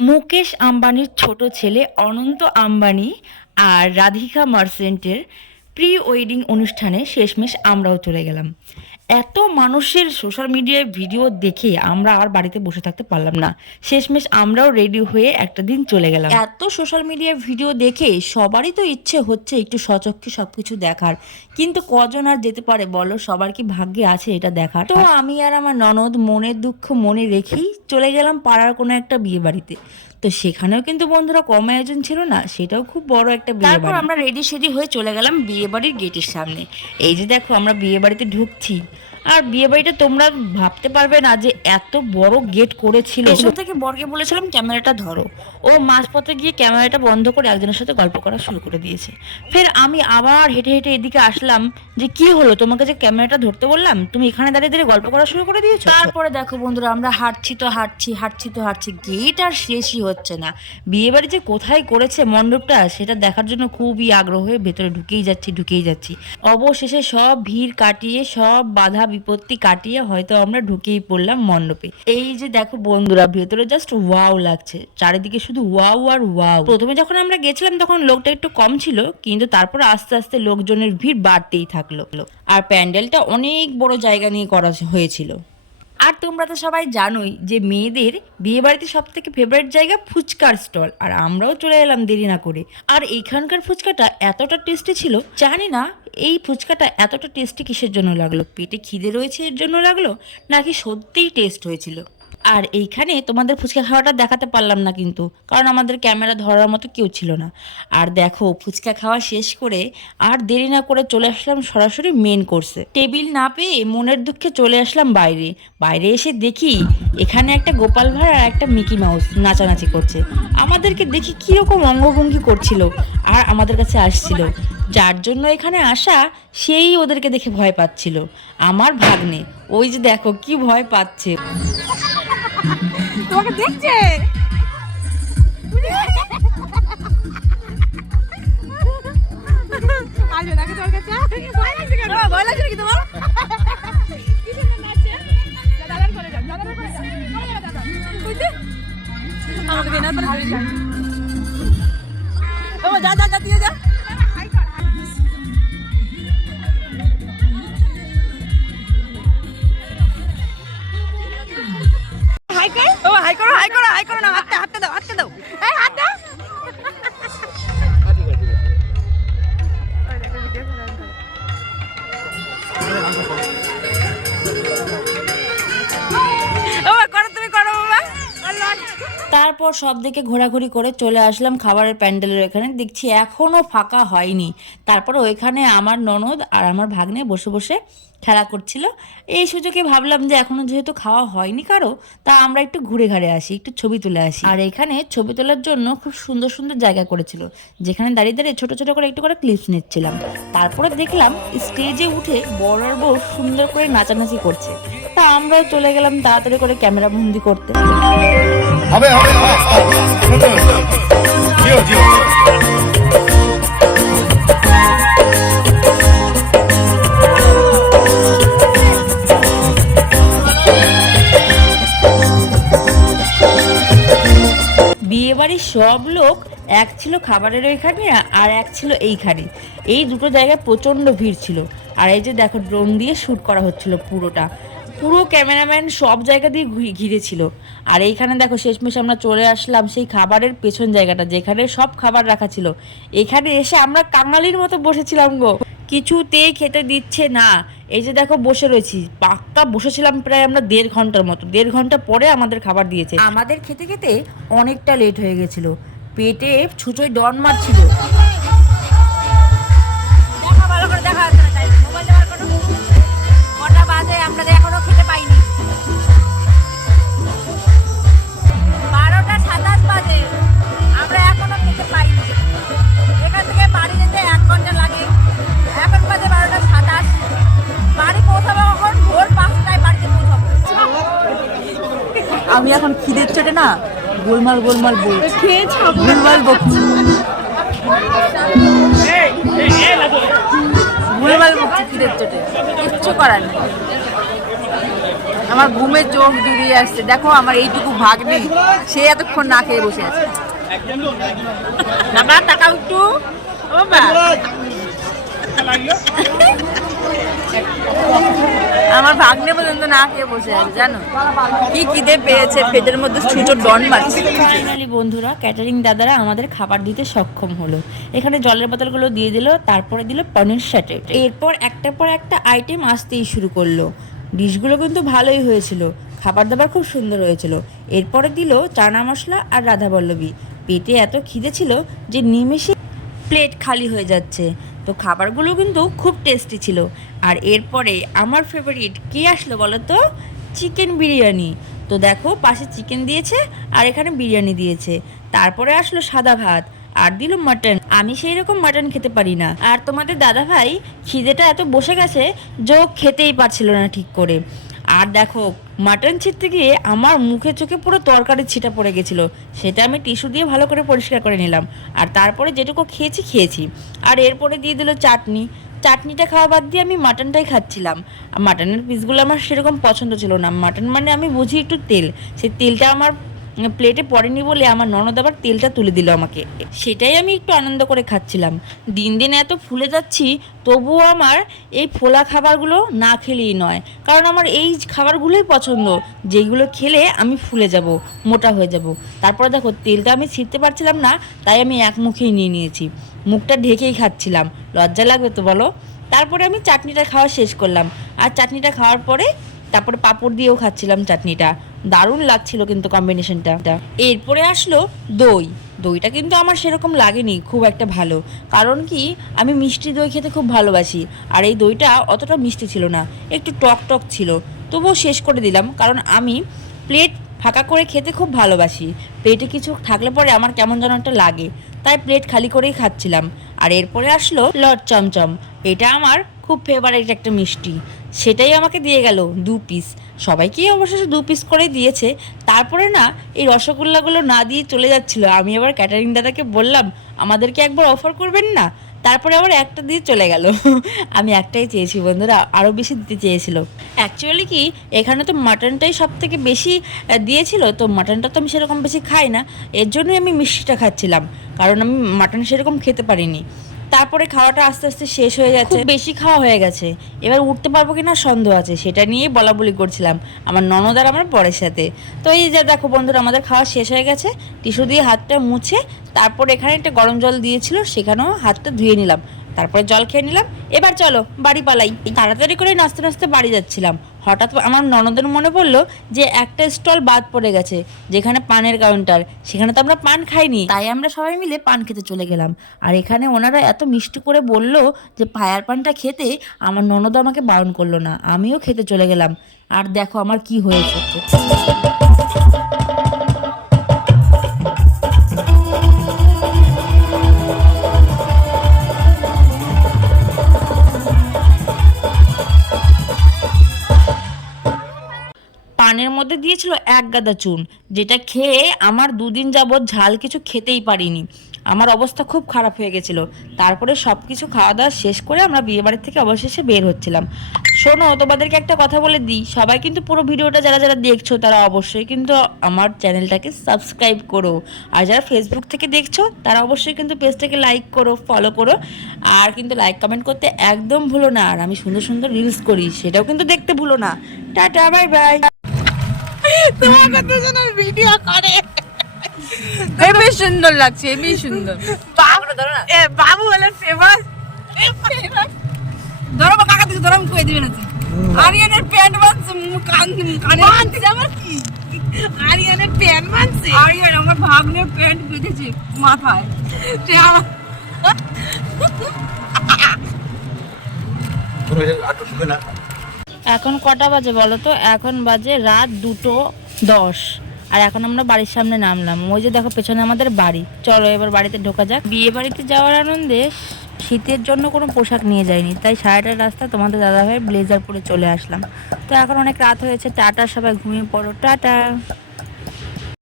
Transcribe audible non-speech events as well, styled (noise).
মুকেশ আম্বানির ছোট ছেলে অনন্ত আম্বানি আর রাধিকা মার্সেন্টের প্রি ওয়েডিং অনুষ্ঠানে শেষমেশ আমরাও চলে গেলাম। এত মানুষের সোশ্যাল মিডিয়ায় ভিডিও দেখে আমরা আর বাড়িতে বসে থাকতে পারলাম না। শেষমেশ আমরাও রেডি হয়ে একটা দিন চলে গেলাম। এত সোশ্যাল মিডিয়ায় ভিডিও দেখে সবারই তো ইচ্ছে হচ্ছে একটু সচক্ষে সবকিছু দেখার। কিন্তু কজন আর যেতে পারে বলো? সবার কি ভাগ্যে আছে এটা দেখার? তো আমি আর আমার ননদ মনের দুঃখ মনে রেখেই চলে গেলাম পাড়ার কোনো একটা বিয়ে বাড়িতে তো সেখানেও কিন্তু বন্ধুরা কম আয়োজন ছিল না সেটাও খুব বড় একটা বিয়ে তারপর আমরা রেডি সেডি হয়ে চলে গেলাম বিয়ে বাড়ির গেটের সামনে। এই যে দেখো আমরা বিয়ে বাড়িতে ঢুকছি। আর বিয়ে বাড়িটা তোমরা ভাবতে পারবে না যে এত বড় গেট করেছিল। পেছন থেকে বরকে বলেছিলাম ক্যামেরাটা ধরো। ও মাঝপথে গিয়ে ক্যামেরাটা বন্ধ করে একজনের সাথে গল্প করা শুরু করে দিয়েছে। ফের আমি আবার হেঁটে হেঁটে এদিকে আসলাম যে কি হলো? তোমাকে যে ক্যামেরাটা ধরতে বললাম তুমি এখানে দাঁড়িয়ে দাঁড়িয়ে গল্প করা শুরু করে দিয়েছ? তারপরে দেখো বন্ধুরা আমরা হাঁটছি তো হাঁটছি হাঁটছি তো হাঁটছি গেট আর শেষই হচ্ছে না। বিয়ে বাড়ি যে কোথায় করেছে মণ্ডপটা সেটা দেখার জন্য খুবই আগ্রহ হয়ে ভেতরে ঢুকেই যাচ্ছি ঢুকেই যাচ্ছি। অবশেষে সব ভিড় কাটিয়ে সব বাধা বিপত্তি কাটিয়ে হয়তো আমরা ঢুকেই পড়লাম মণ্ডপে। এই যে দেখো বন্ধুরা, ভেতরে জাস্ট ওয়াও লাগছে। চারিদিকে শুধু ওয়াও আর ওয়াও প্রথমে যখন আমরা গেছিলাম তখন লোকটা একটু কম ছিল, কিন্তু তারপর আস্তে আস্তে লোকজনের ভিড় বাড়তেই থাকল। আর প্যান্ডেলটা অনেক বড় জায়গা নিয়ে করা হয়েছিল। আর তোমরা তো সবাই জানোই যে মেয়েদের বিয়ে বাড়িতে সব থেকে ফেভারিট জায়গা ফুচকার স্টল আর আমরাও চলে এলাম দেরি না করে। আর এইখানকার ফুচকাটা এতটা টেস্টি ছিল, জানি না এই ফুচকাটা এতটা টেস্টি কিসের জন্য লাগল? পেটে খিদে রয়েছে এর জন্য লাগল? নাকি সত্যিই টেস্ট হয়েছিল? আর এইখানে তোমাদের ফুচকা খাওয়াটা দেখাতে পারলাম না কিন্তু, কারণ আমাদের ক্যামেরা ধরার মতো কেউ ছিল না। আর দেখো, ফুচকা খাওয়া শেষ করে আর দেরি না করে চলে আসলাম সরাসরি মেন কোর্সে টেবিল না পেয়ে মনের দুঃখে চলে আসলাম বাইরে। বাইরে এসে দেখি এখানে একটা গোপাল ভাঁড় আর একটা মিকি মাউস নাচানাচি করছে। আমাদেরকে দেখি কীরকম অঙ্গভঙ্গি করছিল আর আমাদের কাছে আসছিল। যার জন্য এখানে আসা সেই ওদেরকে দেখে ভয় পাচ্ছিল। আমার ভাগ্নে, ওই যে দেখো কি ভয় পাচ্ছে। দেখছে আসবে নাকি তোর কাছে ভয় লাগছে কেন? ভয় লাগছে নাকি তোমার? যাবে আমাকে দিন যান ও যা যা যা দিয়ে যা। তারপর সব দিকে ঘোরাঘুরি করে চলে আসলাম খাবারের প্যান্ডেলের এখানে দেখছি এখনও ফাঁকা হয়নি। তারপর ওইখানে আমার ননদ আর আমার ভাগ্নে বসে বসে খেলা করছিল। এই সুযোগে ভাবলাম যে এখনও যেহেতু খাওয়া হয়নি কারও, তা আমরা একটু ঘুরে ঘাড়ে আসি, একটু ছবি তুলে আসি। আর এখানে ছবি তোলার জন্য খুব সুন্দর সুন্দর জায়গা করেছিল, যেখানে দাঁড়িয়ে দাঁড়িয়ে ছোটো ছোটো করে একটু করে ক্লিপস নিচ্ছিলাম। তারপরে দেখলাম স্টেজে উঠে বড় বউ সুন্দর করে নাচানাচি করছে। তা আমরাও চলে গেলাম তাড়াতাড়ি করে ক্যামেরা বন্দি করতে। হবে হবে সব লোক এক ছিল খাবারের ওইখানে আর এক ছিল এইখানে। এই দুটো জায়গায় প্রচণ্ড ভিড় ছিল। আর এই যে দেখো ড্রোন দিয়ে শ্যুট করা হচ্ছিল পুরোটা। পুরো ক্যামেরাম্যান সব জায়গা দিয়ে ঘুরি- ঘিরেছিল আর এইখানে দেখো, শেষমেশ আমরা চলে আসলাম সেই খাবারের পেছন জায়গাটা, যেখানে সব খাবার রাখা ছিল। এখানে এসে আমরা কাঙালির মতো বসেছিলাম গো। কিছুতেই খেতে দিচ্ছে না। এই যে দেখো বসে রয়েছি। পাক্কা বসেছিলাম প্রায় আমরা দেড় ঘণ্টার মতো। দেড় ঘণ্টা পরে আমাদের খাবার দিয়েছে। আমাদের খেতে খেতে অনেকটা লেট হয়ে গেছিল। পেটে ছুটোয় ডন মারছিল। চোটে না গোলমাল গোলমাল বলছি গোলমাল বকছি গোলমাল বকছি খিদের চোটে। কিচ্ছু করার নেই। আমার ঘুমে চোখ জুড়িয়ে আসছে। দেখো আমার এইটুকু ভাগ নেই সে এতক্ষণ না খেয়ে বসে আছে। বাবা তাকাও একটু। বাবা আমার ভাগ্নে পর্যন্ত না খেয়ে বসে আছে, জানো? কি খিদে পেয়েছে, পেটের মধ্যে ছুটো ডন মারছে। ফাইনালি বন্ধুরা ক্যাটারিং দাদারা আমাদের খাবার দিতে সক্ষম হলো। এখানে জলের বোতলগুলো দিয়ে দিল, তারপরে দিল পনির স্যাটে এরপর একটার পর একটা আইটেম আসতেই শুরু করল। ডিশগুলো কিন্তু ভালোই হয়েছিল, খাবার দাবার খুব সুন্দর হয়েছিল। এরপরে দিল চানা মশলা আর রাধাবল্লভী পেটে এত খিদে ছিল যে নিমেষে প্লেট খালি হয়ে যাচ্ছে। তো খাবারগুলো কিন্তু খুব টেস্টি ছিল। আর এরপরে আমার ফেভারিট কে আসলো বলো তো চিকেন বিরিয়ানি। তো দেখো, পাশে চিকেন দিয়েছে আর এখানে বিরিয়ানি দিয়েছে। তারপরে আসলো সাদা ভাত আর দিল মাটন আমি সেই রকম মাটন খেতে পারি না। আর তোমাদের দাদা ভাই খিদেটা এত বসে গেছে যে খেতেই পারছিল না ঠিক করে। আর দেখো মাটন ছিটতে গিয়ে আমার মুখে চোখে পুরো তরকারি ছিটা পড়ে গেছিল। সেটা আমি টিস্যু দিয়ে ভালো করে পরিষ্কার করে নিলাম। আর তারপরে যেটুকু খেয়েছি খেয়েছি। আর এরপরে দিয়ে দিল চাটনি। চাটনিটা খাওয়া বাদ দিয়ে আমি মাটনটাই খাচ্ছিলাম। আর মাটনের পিসগুলো আমার সেরকম পছন্দ ছিল না। মাটন মানে আমি বুঝি একটু তেল। সেই তেলটা আমার প্লেটে পড়েনি বলে আমার ননদ আবার তেলটা তুলে দিল আমাকে। সেটাই আমি একটু আনন্দ করে খাচ্ছিলাম। দিন দিন এত ফুলে যাচ্ছি, তবুও আমার এই ফোলা খাবারগুলো না খেলেই নয়। কারণ আমার এই খাবারগুলোই পছন্দ, যেইগুলো খেলে আমি ফুলে যাব, মোটা হয়ে যাব। তারপরে দেখো, তেলটা আমি ছিঁড়তে পারছিলাম না, তাই আমি এক মুখেই নিয়ে নিয়েছি। মুখটা ঢেকেই খাচ্ছিলাম। লজ্জা লাগবে তো বলো? তারপরে আমি চাটনিটা খাওয়া শেষ করলাম। আর চাটনিটা খাওয়ার পরে তারপরে পাঁপড় দিয়েও খাচ্ছিলাম চাটনিটা। দারুণ লাগছিল কিন্তু কম্বিনেশনটা এরপরে আসলো দই। দইটা কিন্তু আমার সেরকম লাগেনি, খুব একটা ভালো। কারণ কি, আমি মিষ্টি দই খেতে খুব ভালোবাসি, আর এই দইটা অতটা মিষ্টি ছিল না, একটু টক টক ছিল। তবুও শেষ করে দিলাম, কারণ আমি প্লেট ফাঁকা করে খেতে খুব ভালোবাসি। পেটে কিছু থাকলে পরে আমার কেমন যেন একটা লাগে, তাই প্লেট খালি করেই খাচ্ছিলাম। আর এরপরে আসলো লট চমচম। এটা আমার খুব ফেভারিট একটা মিষ্টি। সেটাই আমাকে দিয়ে গেল, দু পিস সবাইকেই অবশেষে দু পিস করে দিয়েছে। তারপরে না, এই রসগোল্লাগুলো না দিয়ে চলে যাচ্ছিল। আমি আবার ক্যাটারিং দাদাকে বললাম, আমাদেরকে একবার অফার করবেন না? তারপরে আবার একটা দিয়ে চলে গেল। (laughs) আমি একটাই চেয়েছি বন্ধুরা আরও বেশি দিতে চেয়েছিল। অ্যাকচুয়ালি কি, এখানে তো মাটনটাই সব থেকে বেশি দিয়েছিল, তো মাটনটা তো আমি সেরকম বেশি খাই না। এর জন্যই আমি মিষ্টিটা খাচ্ছিলাম, কারণ আমি মাটন সেরকম খেতে পারিনি। তারপরে খাওয়াটা আস্তে আস্তে শেষ হয়ে যাচ্ছে। বেশি খাওয়া হয়ে গেছে। এবার উঠতে পারব কিনা সন্দেহ আছে, সেটা নিয়েই বলা বলি করছিলাম আমার ননদ আর আমার পরের সাথে। তো এই যে দেখো বন্ধুরা, আমাদের খাওয়া শেষ হয়ে গেছে। টিস্যু দিয়ে হাতটা মুছে, তারপর এখানে একটা গরম জল দিয়েছিল, সেখানেও হাতটা ধুয়ে নিলাম। তারপরে জল খেয়ে নিলাম। এবার চলো, বাড়ি পালাই। তাড়াতাড়ি করে নাচতে নাচতে বাড়ি যাচ্ছিলাম। হঠাৎ আমার ননদের মনে পড়ল যে একটা স্টল বাদ পড়ে গেছে, যেখানে পানের কাউন্টার। সেখানে তো আমরা পান খাইনি। তাই আমরা সবাই মিলে পান খেতে চলে গেলাম। আর এখানে ওনারা এত মিষ্টি করে বলল যে ফায়ার পানটা খেতে আমার ননদ আমাকে বারণ করল না। আমিও খেতে চলে গেলাম। আর দেখো আমার কি হয়েছে। দিয়েছিল এক গাদা চুন, যেটা খেয়ে আমার দুদিন যাবৎ ঝাল কিছু খেতেই পারিনি। আমার অবস্থা খুব খারাপ হয়ে গেছিল। তারপরে সব কিছু খাওয়া দাওয়া শেষ করে আমরা বিয়ে বাড়ির থেকে অবশেষে বের হচ্ছিলাম। শোনো, তোমাদেরকে একটা কথা বলে দিই। সবাই কিন্তু পুরো ভিডিওটা যারা যারা দেখছ, তারা অবশ্যই কিন্তু আমার চ্যানেলটাকে সাবস্ক্রাইব করো। আর যারা ফেসবুক থেকে দেখছ, তারা অবশ্যই কিন্তু পেজটাকে লাইক করো ফলো করো। আর কিন্তু লাইক কমেন্ট করতে একদম ভুলো না। আর আমি সুন্দর সুন্দর রিলস করি, সেটাও কিন্তু দেখতে ভুলো না। টাটা বাই বাই ভিডিও করে। হেবি সুন্দর লাগছে হেবি সুন্দর। বাবু ধরো না। এ বাবু হলে ফেমাস ধরো বা কাকা থেকে ধরো আমি কই দিবেন না আরিয়ানের প্যান্ট বানছে কান কানে বানছে আমার কি? আরিয়ানের প্যান্ট বানছে আরিয়ান আমার ভাগ্নের প্যান্ট বেঁধেছে মাথায়। সে আমার এখন কটা বাজে বলো তো? এখন বাজে রাত দুটো। দশ। আর এখন আমরা বাড়ির সামনে নামলাম। ওই যে দেখো, পেছনে আমাদের বাড়ি। চলো এবার বাড়িতে ঢোকা যাক। বিয়ে বাড়িতে যাওয়ার আনন্দে শীতের জন্য কোনো পোশাক নিয়ে যায়নি তাই সাড়েটার রাস্তা তোমাদের দাদাভাই ব্লেজার পরে চলে আসলাম। তো এখন অনেক রাত হয়েছে। টাটা, সবাই ঘুমিয়ে পড়ো। টাটা।